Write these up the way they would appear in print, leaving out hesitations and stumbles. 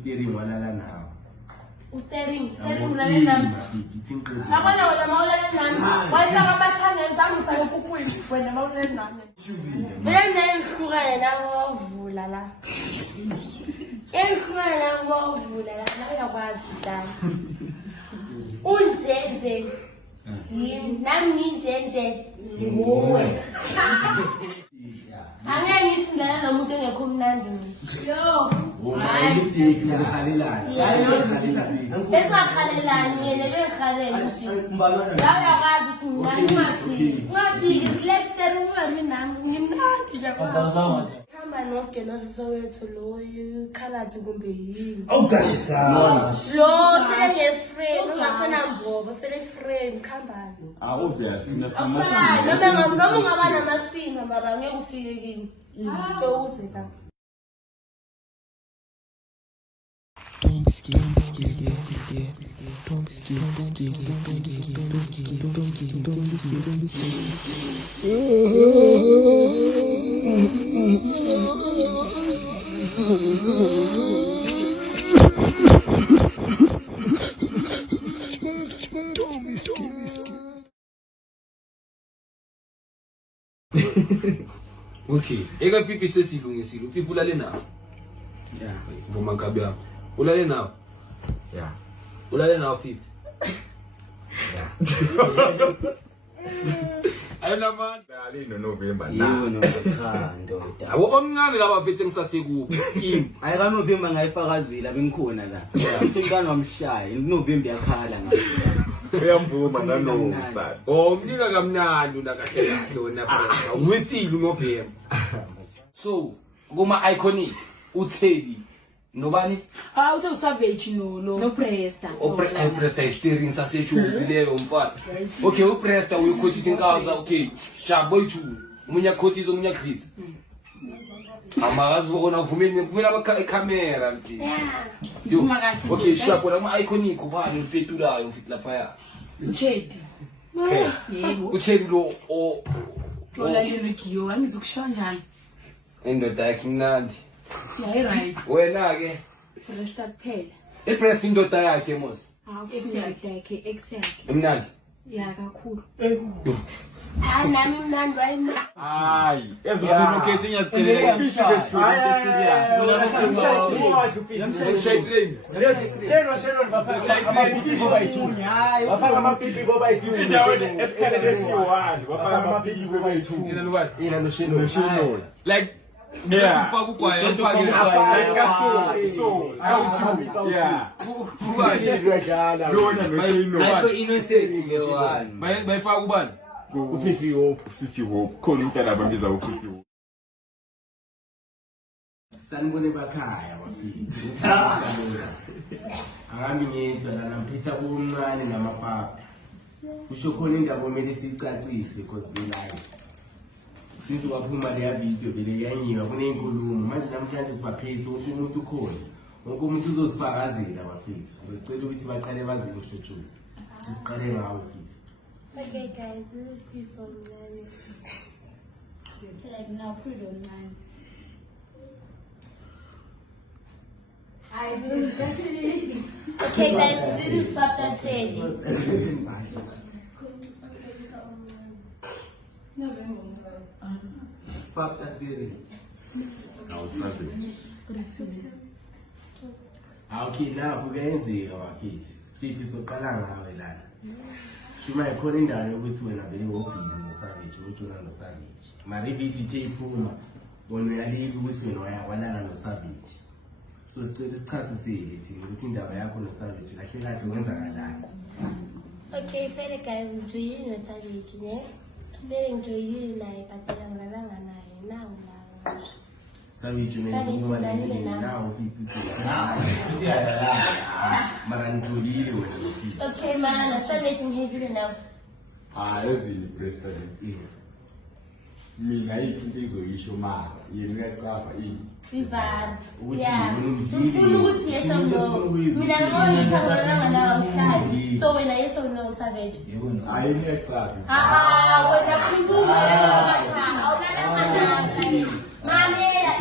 Steering walala nawo. Steering ulalele nami. Yabona wena mawulalele nami. Wayifaka ama-channels angifake ukukwini wena mawulalele nami. Vele ngihlukene nawuvula la. Ngihlukene nawuvula la. Uyakwazi la. Unjenje. Nami nginjenje. Nguwe. Angeke ngithi ngala nomuntu engekho mnandi. Yo. Hayi mistake ngikhalelana. Esakhalelani yena bekhalele nje. La uyakwazi ukuthi mina ngingaphi Leicester ungabi nami ngimnandi yakwazi. Hamba nogelosi sowethu lo ukhalati kumbe yini. Awugashe kahle. Lo sele nge-friend ungasena mbobo sele friend khambani. Obvious thina Noma ungaba namasimo baba ngeke ufike kimi. Uze la. Don't be scared. Okay, eka pipi sesilungisile. Pipi ulale nawo. Yeah. Vuma nkabi yami. Ulale nawo. Yeah. Ulale nawo Pipi. Yeah. Ayona manda alino November Yebo ndoda. abo omncane laba phethe ngisasekuphi scheme. Ayika November ngayifakazela bengikhona la. Uthi ngani wamshaya, November yakhala ngayo. uyamvuma nalowo msana Mnika kamnandi una kahle kahle wena phela. Uwesile uNovember. So, kuma iconic uTheli nobani? Uthe uSavage no Presta. Presta steering sasechuzi leyo mfana. Okay, uPresta uyukhothisa inkaza. Okay, shabo yithu. Umunya khothizo umunya Chris. Amagazi wona uvumeni ngivumela camera mfiki. Yeah. Okay, shabo la iconic ubani ufetulayo mfiki lapha ya. Uthedi. Okay. Yebo. Utheli lo Olalele video angizokusho njani? indoda yakhe imnandi. Yeah, right. Wena ke Presta kuphela. iPresta indoda yakhe mos. Yakhe exactly. Imnandi. Ya kakhulu. Hayi nami mnandi wayimnandi. hayi Ezofuna ukhethi ngiyakuthelela. Like yeah ufaka ugwayi Ayikho innocent ngewani. bayifaka ubani? uFifi Hope khona umntana abambiza uFifi Hope Sanibone bakhaya bafiki. Akambi ngedwa la mphitha kumncane namapapa. Kusho khona indaba omele sicacise because belayo. Since waphuma le video vele yanyiwa kunenkulumo manje namhlanje sibaphezulu wonke umuntu ukhona. Wonke umuntu uzosifakazela bafethu. Ngicela ukuthi baqale bazingishotshuze. Sisiqale ngawo Fifi. Okay guys, this is Fifi from Nani. Like now put it online. Okay guys, this is Papa Teddy. Papa Teddy. Okay, now kuyenzeka bafethu. Fifi soqala ngawe lana. Shuma ikhona indawo yokuthi wena vele wobhizi noSavage, uJona noSavage. Mara ivideo iphuma bona uyalika ukuthi wena wayakwalana noSavage. So sicela isichasisele thina ukuthi indaba yakho noSavage kahle kahle kwenzakalani. Okay, vele guys, ngijoyile noSavage ne. Vele ngijoyile naye badela ngalanga naye nawo nawo. Savage uma nalile nawo Fifi. Mara nijolile wena Fifi. Okay man, Savage ngihevile nawo. ezini president mina ithi izoyisho mara yena uyacapha ini Vivar. Ukuthi Yeah. yini umdlili. Ufuna ukuthi yes or no. Mina ngibona ngithandana nawe uhlali. So wena yes or no Savage? ayini uyacapha Wena khuluma la bakhaya. Awunala manje Savage. Mamela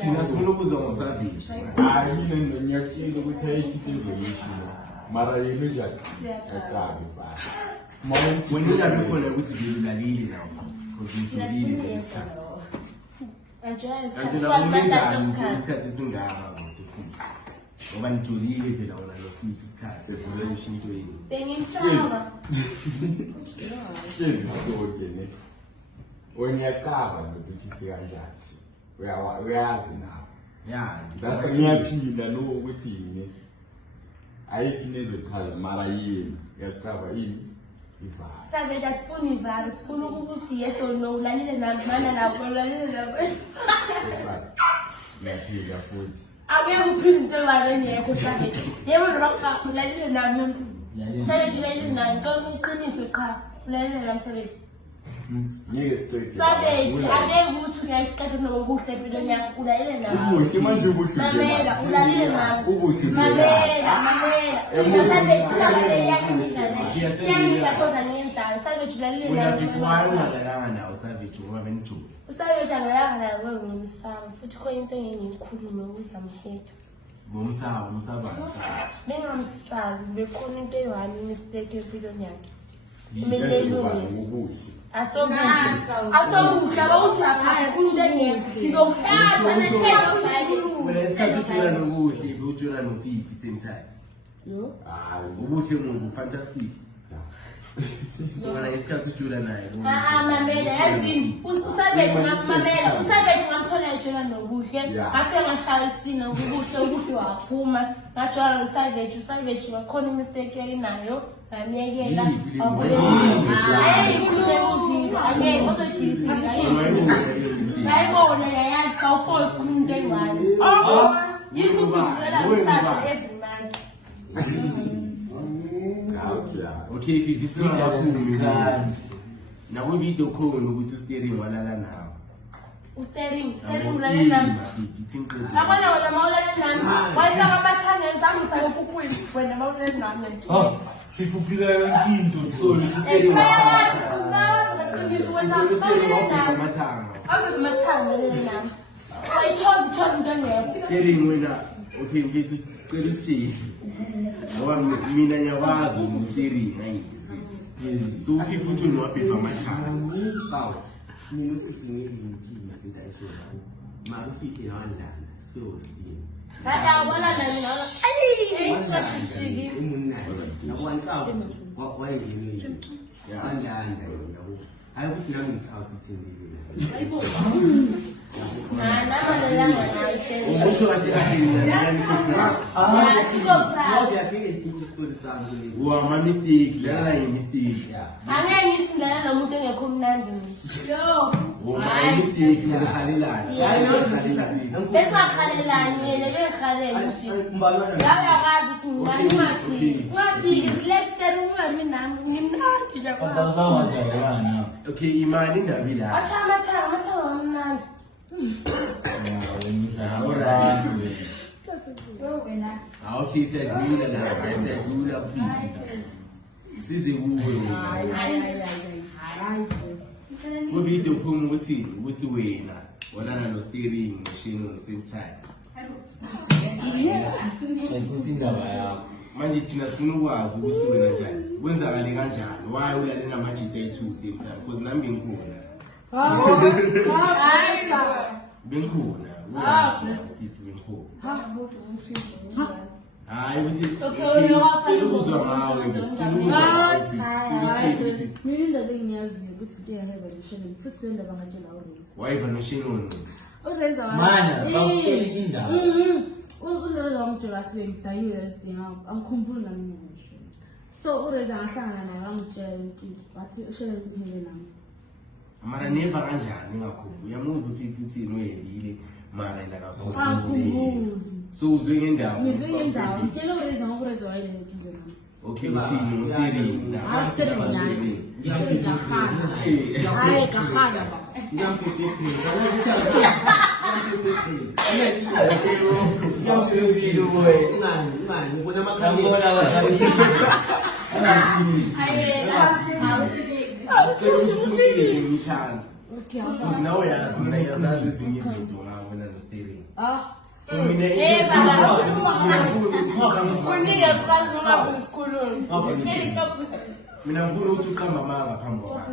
thina sifuna ukuzwa ngosavage. Hayi yini ngiyakutshela ukuthi ayikho izolishilo. Mara yini njani? Yatsabi ba. Wena ungabe khona ukuthi ngilalile nawo because ngijulile lesikhathi. Kanti nakumenzani ukuthi isikhathi singaka ngokuthi ngoba nijulile phela wona lokufika isikhathi edlule ishinto yini. Bengimsaba. Sihlezi sonke ne. Wena uyatsaba ukuthi sikanjani. Uyazi nawe. Yeah, Bese ngiyaphila lo ukuthi yini. Ayikho nezochaza mara yini. Yatsaba ini? Ivalo. Savage asifuni ivalo, sifuna ukuthi yes or no, ulalile nami, mana lapho, ulalile lapho. Ngiyaphila futhi. Angeke uphinde into ebaleni yakho Savage. Yebo noma ulalile nami. Savage ulalile nami, ngiqiniso qha. Ulalile nami Savage. Ngeke straight. Savage, angeke uthi uyayiqeda nokuhle empilweni yakho, ulalile nami. Ubuhle manje ubuhle. Mamela, ulalile nami. Ubuhle. Mamela. Savage ulalile yakho ngihlale. Siyangiyakhoza ngiyenzalo. Savage ulalile nami. Why ungalalanga nawo Savage ngoba benijule? Usabesha ngalanga nawe ngimsaba futhi khona into engiyikhuluma ukuzamheta. Bomsaba. Bengamsabi bekhona into eyi-1 mistake empilweni yakhe. Kumele ilungise. Asobuhle abawuthi aphaya into engekho. Ngizokuhlaza nesikhathi Wena isikhathi ujula nobuhle ujula nofifi same time. Ubuhle fantastic. So wena isikhathi ujula naye. Mamela yazini usabethe mamela usabethe ngamthola ejula nobuhle ngaphe ngashaya isithina ubuhle waphuma ngajwala usabethe wakhona mistake yakinayo amyekela angeke uzojithini ayibona yayazi kawuforce umuntu eyi-1 yikubulela umshado every month. Okay, if it's not now video call ukuthi steering walala nawo. Steering ulalele nami. Yabona wena mawulale nami. Wayifaka amathangeni zami ufake ukukwini wena mawulale nami. Sifuphile into So steering walala. Steering wena okay ngithi cela usitshile. Ngoba mina ngiyakwazi ukusteering ayithi this. So ufifi uthi unwabhepha amathanga. Mina ufike ngiyinkinga sindayishola. Ma ufike nawandana so steering. Yabona nami nawe. Ayishiki. Nakwansabu wayengeni. Yandanda yabo. Hayi ukuthi nami ngikhathi ngithini. Umusho kahle Uwa mistake, lana mistake. Angeke ngithi ngilala nomuntu engekho mnandi. Mistake ngikhalelana. Bese akhalelani yena bekhalela nje. Yakwazi ukuthi ngathi Lester ungami nami ngimnandi yabona. Okay, imali indaba la. Acha amathanga amnandi. Okay, siyadlula la, siyadlula kufika. Size kuwe. Ku video phuma ukuthi wena walana no steering machine on same time. Sindaba yakho. Manje thina sifuna ukwazi ukuthi wena njani. Kwenzakale kanjani? Why ulale nama GT2 same time? Because nami ngikhona. Benkhona. Hayi ukuthi ukuzwa ngawe mina indaba engiyaziyo ukuthi into ye-revolution futhi le ndaba ngatshela uRose. Why-revolution on? uRose Mana, bangitshela indaba. uRose wamtshela athi bengidayile angikhumbuli nami ngisho. So uRose angahlangana naye wangitshela into wathi ushele ngiphele nami. Mara neva kanjani ngakho uyamuza ufifi weyelile mara ina kakhulu Angikhumbuli. so uzwe ngendaba Ngizwe ngendaba ngitshela uRose ngoba uRose wayele eduze nami. okay uthini usteering la Steering yani. Hayi kahana ba. Usukile ngichance. Okay. Because now uyazi mina ngiyazazi ezinye izinto ngawe no steering. So mina mina ngifuna ukuthi uqamba amanga ngaphambi kwakho.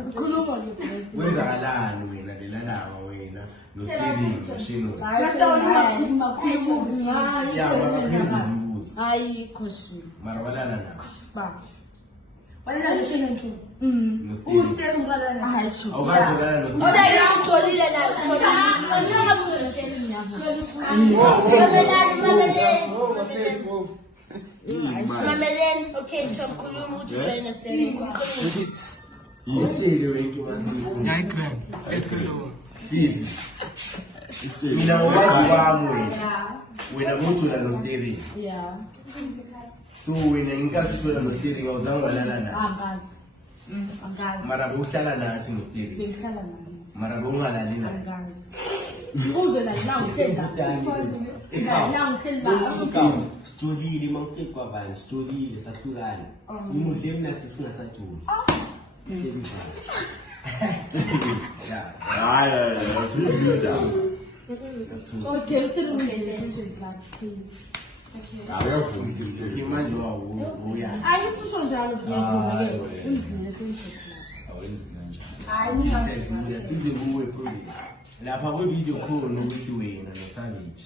Kwenzakalani wena lelalawa wena no steering machine. Hayi khoshi. Mara walala na. Ba. Wala lishela nto. No steering. Ustep ngala Hayi cho. Awukazolala no steering. Oda ila utholile na Mameleni, okay, ngikhuluma ukuthi ujoin steering. Isitshele wenke masini. Hayi grand. Ehlelo. Fizi. Mina ngokwazi kwami wena ujola no steering. Yeah. So wena inkathi ujola no steering awuzange walala na. Angazi. Angazi. Mara bewuhlala nathi no steering. Bengihlala naye. Mara bewungalali na. Angazi. Uze la ngihlenda. La ngihlenda. Sijolile mawuke kwabani sijolile sahlukana umudle mina sisingasajoli Okay, still ngene Manje uyazi. ayithisho njalo ngiyavuma ke undlile Hayi size kuwe project. Lapha kwe video khona ukuthi wena no Savage.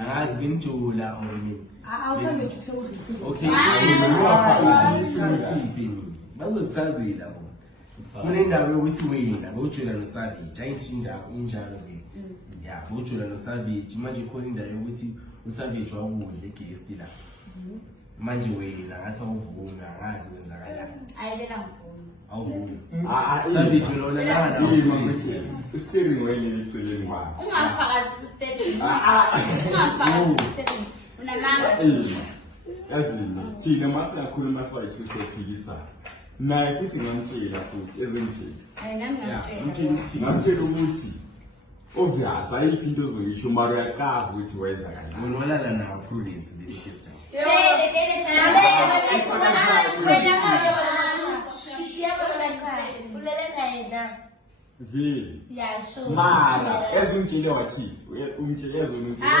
Akazi benijula or nini. Awusambe uthule. Okay. Bazosichazela bona. Kunendawo yokuthi wena bawujula no Savage. Ayithi indawo injalo ke. Yeah, bawujula no Savage. Manje khona indawo yokuthi uSavage wakudla eguest la. Manje wena ngathi awuvuna ngazi kwenzakalani. Ayibela ngifuna. Awuvuna. Savage lona la Steering wheel eceleni kwakho. Ungafakazi steering. Ungafakazi steering. Unamanga. Yazini thina masiyakhuluma siwathi sophikisa. Naye futhi ngamtshela futhi ezengithisi. Nami Ngamtshela ukuthi obvious ayikho into ozoyisho mara uyacaza ukuthi wenza kanjani. wena walala na Prudence le guest house. Vile. Yeah, sure. Mara ezimtshele wathi umtshele ezomtshela.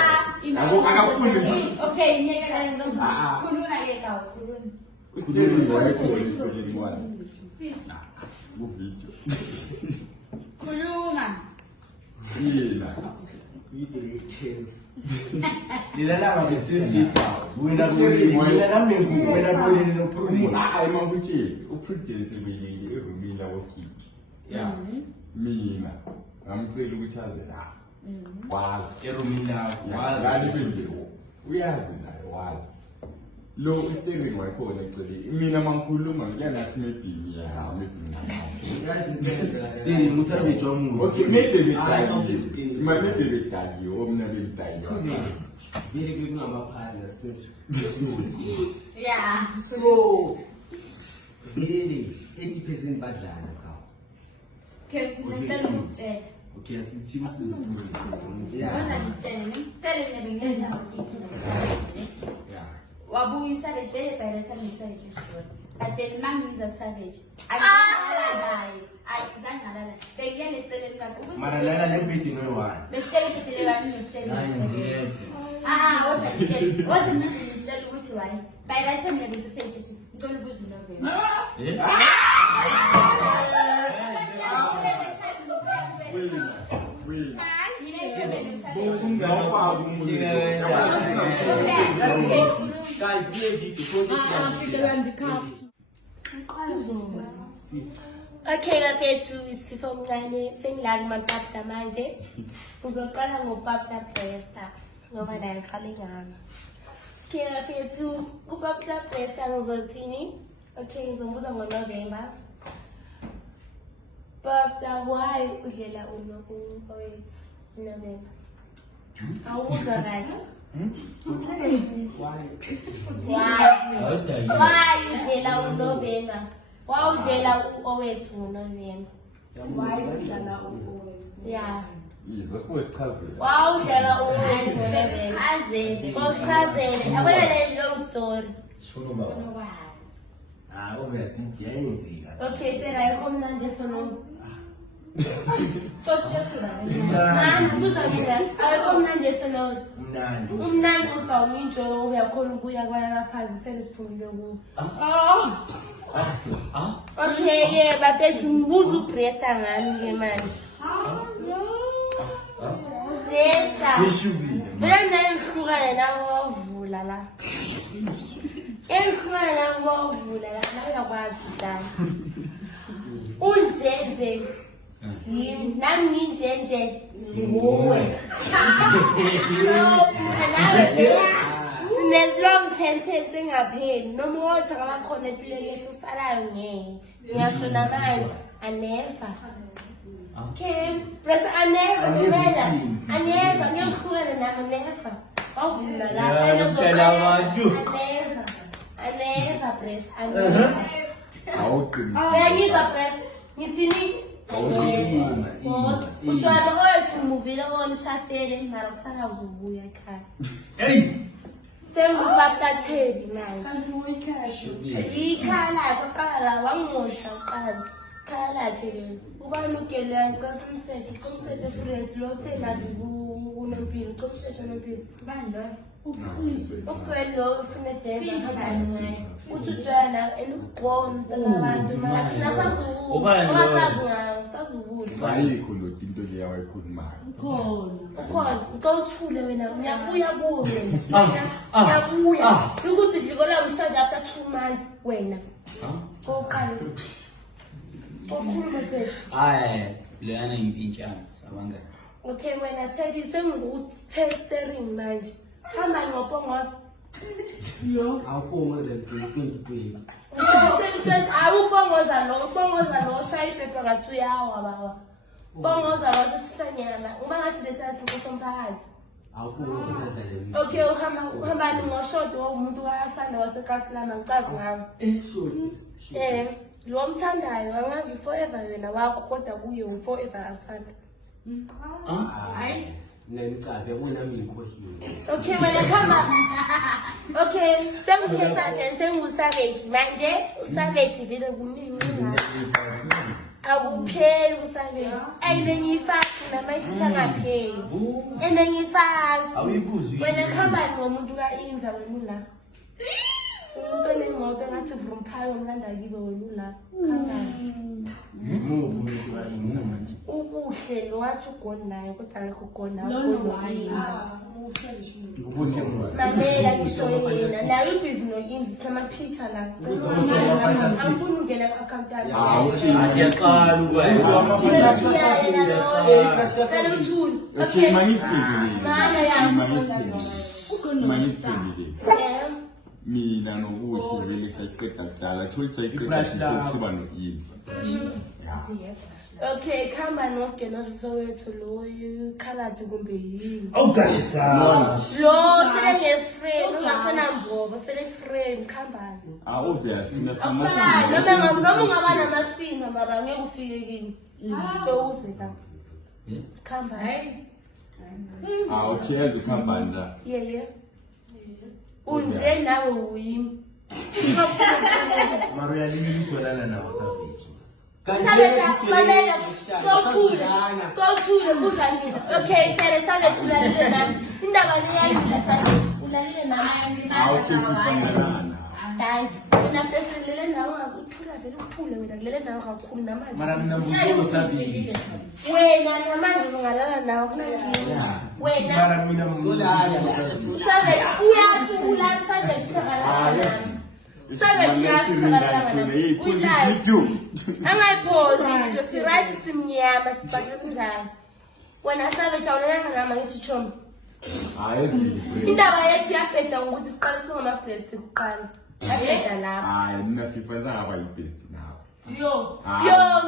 Akafundi. Okay, ngeke ngenza khuluma ke kawo, khuluma. Usteering wakho eceleni kwakho. Uvideo. Khuluma. Yena. Lilala ba guest house. Wena nami wena no Prudence. Emabutsheni uPrudence ebeyile erumini lawokhiphi. Yeah. Mina ngamcela ukuthi aze la. Wazi Erumini lakho wazi wazi. ngaliphindile. Uyazi naye wazi. Lo steering wakhona eceleni. Mina mangikhuluma ngiyanathi maybe ya maybe. Steering uSavage wamuntu. Okay, maybe bedali. Maybe bedali omna bedali. vele kungamaphana sesi Yeah. so vele 80% badlala kawo Okay, ngicela ukutshela. Okay, asithini sizophuza. Wena ngitshele, ngicela mina bengenza ukuthi noSavage. Yeah. Wabuya uSavage vele bayilesa ngiSavage eSholo. But then mangiza uSavage. Ayizangalala. Ayizangalala. Bengiyele eceleni lakho ukuthi Mara lala lebhedi no1. besicela ukuthi lana nostele. What's the mission ngitshela ukuthi why? Bayilesa mina besisethi ngicela ukuza uNovember. guys Okay, bafethu isifiso omncane sengilali mapapta manje. Uzoqala ngopapta Bresta ngoba naye ngiqale ngami. Okay, bafethu upapta Bresta ngizothini? Okay, ngizombuza ngoNovember. Papta why udlela uNovember? November. Awubuza kahle. Why udlela uNovember? Why udlela uowethu ngoNovember? Why udlela uowethu? Yeah. Izwe futhi sichazele. Why udlela uowethu ngoNovember? Chazele. Chazele. Abona le love story. Ah, obviously kuyenzeka. Okay, phela ayikho mnandi esonto. Mani buza mina ayikho mnandi esonto. Mnandi. Umnandi kodwa uminjo uyakhona ukuya kwabafazi phela siphumile ku. Okay, yeah, bafethu ngibuza uBresta ngami ke manje. Bresta. Sishubile. Vena ngihlukane nawovula la. Ngihlukane nawovula la, uyakwazi la. Unjenje. Yini nami nginjenje nguwe. Sinezilong sentence engapheli noma wathi akakhona empilweni yethu usalayo ngeke. Ngisho namanje anefa. Okay, press anefa kumela. Anefa ngiyohlukana nami nefa. Bawuvula la anefa press anefa. Awuqinisa. Uyangizwa press ngithini? Utshwala oyethi umuvile onishafele mara kusala uzobuya ekhaya. Hey! Sengubatatheli manje. Ikhaya lakho qala wangosha uqala. Ikhaya lakhe lelo. Ubani ugelo yancasa umseshi, umseshi efureti lo thela unempilo, umseshi unempilo. Bani lo? Ugelo ufune dema phakathi. Uthi ujana elugqomo abantu mara thina sazubuza. Ongasazi ngayo, sazubuza. Ayikho lo into le awayikhulumayo. Ukhona, uthule wena, uyabuya wena. Uyabuya. Ukuthi dlikola umshado after 2 months wena. Oqala. Okhuluma nje. Hayi, leyana impintshana sabanga. Okay, wena Teddy sengutestering manje. Hamba ngopongos. Awuphongoze mthini Awubongoza lo shaya ipepa ngathi uyawa baba. Bongoza lo sisanyama. Uma ngathi lesiyasiko somphakathi. awuphongoze sadlaleni Okay, uhamba ngoshodo umuntu kasanda waseKaslama ngicava ngawo. Lo mthandayo angazi forever wena wakho kodwa kuye forever asanda. hayi nemicaphe yabona mina ngikhohliwe Okay, wena khamba. Okay, sengusavage manje usavage vile kuningi. Akupheli usavage. Ayine ngifaki namanje sangapheli. Ene ngifaki. Awuyibuzi. Wena khamba ngomuntu kaInza wena la. Umuntu onemoto ngathi vromphayo umlanda kibe wena la. Khamba. Move umuntu wayinza manje. Ubuhle lo wathi ugona naye kodwa akekho ugona. Ubuhle manje. Mamela ngisho yena nayo ibhizi noyinzi sama-picture la. Angifuni ungena ku-account yami. Asiyaqala ukwenza. Okay, mangisiphendile. Mina nokuhle vele sayiqeda kudala. Thola sayiqeda siba noyinza. Okay, khamba nogelo sisowethu loyo khaladi kumbe yini. Awugashika. Lo sele nge-frame ungasenambobo sele frame khambani. Obvious thina Awusala noma ungaba namasimba baba ngeke ufike kimi. Uze la. Khambani. okay, azikhamba la. Yeah. Unje nawe uyimi. Mara uyalili ukutholana nawo savage. Go to the okay, Savage, indaba leyani Savage, ulalele nami. Unapeselele nawe ngakuthula vele uphule wena kulele nawe kakhulu namanje. Mara mina ngumbuzo savage. Wena namanje ungalala nawe kunakini. Wena Mara mina ngumbuzo Savage uyasho ulala Savage sakalala. Savage yasho sakalala. Angayiphozi into siright simnyama sibhaqe sinjani. Wena Savage awulanga nama ngithi chombe. Indaba yethu yabheda ukuthi siqale singama-breast kuqala. Yabheda lapha. Mina FIFA zangaba yi-best now. Yo,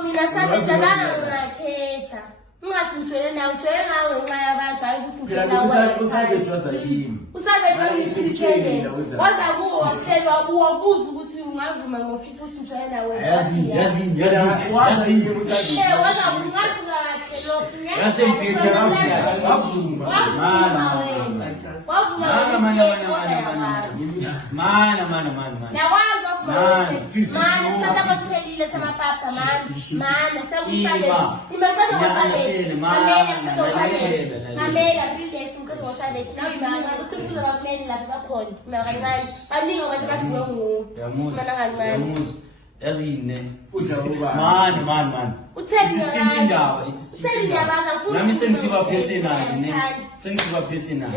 mina Savage angakhetha. Ungasintshwele nawe, ujwele ngawe ngenxa yabantu hayi ukuthi ngitshela wena. Usavage waza kimi. Usavage ngithithele. Waza kuwo wakutshela wabuza ukuthi ungavuma ngoFIFA usintshwele nawe. Yazini. Waza yini usavage? Waza ungazi kahle lokhu. Wavuma. Wavuma. Mana. Nawazi Mane, sasa kusiphelile samapapa, mane, sakusale. Imaqeda ngosale. Mamela, please, ngicela ngosale. Now imanga, usifuza kakumeni lapha bakhona. Mina kancane. Baningi abantu bathi ngo. Mina kancane. Yazine. Man. Utheni indaba. Utheni yabaza futhi. Nami sengisiba personal ne. Sengisiba personal.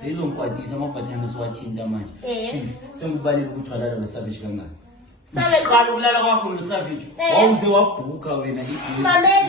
Seyizongikwatisa amabhathana siwathinta manje. Sengikubaleka ukuthi walala noSavage kangani. Savage. Qala ukulala kwakho noSavage. Wawuze wabhuka wena igezi. Savage.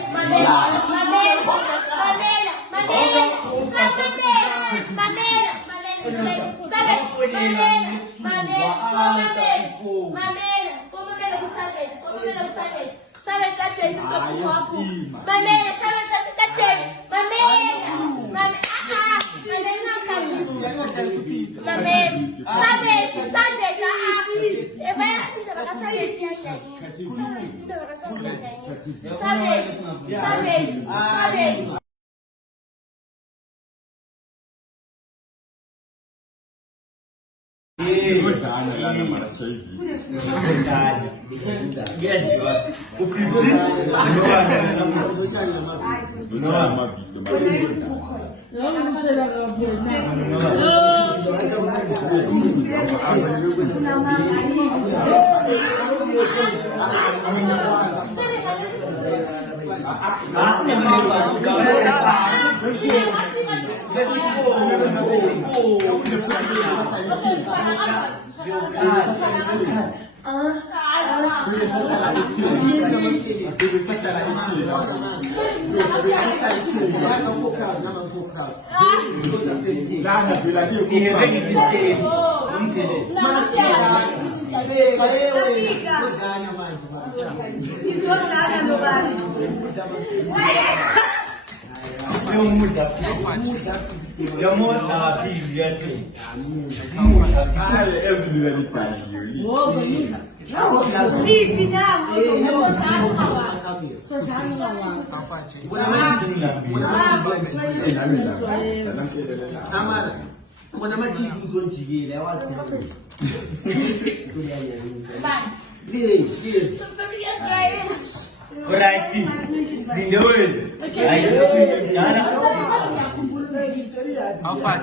How far?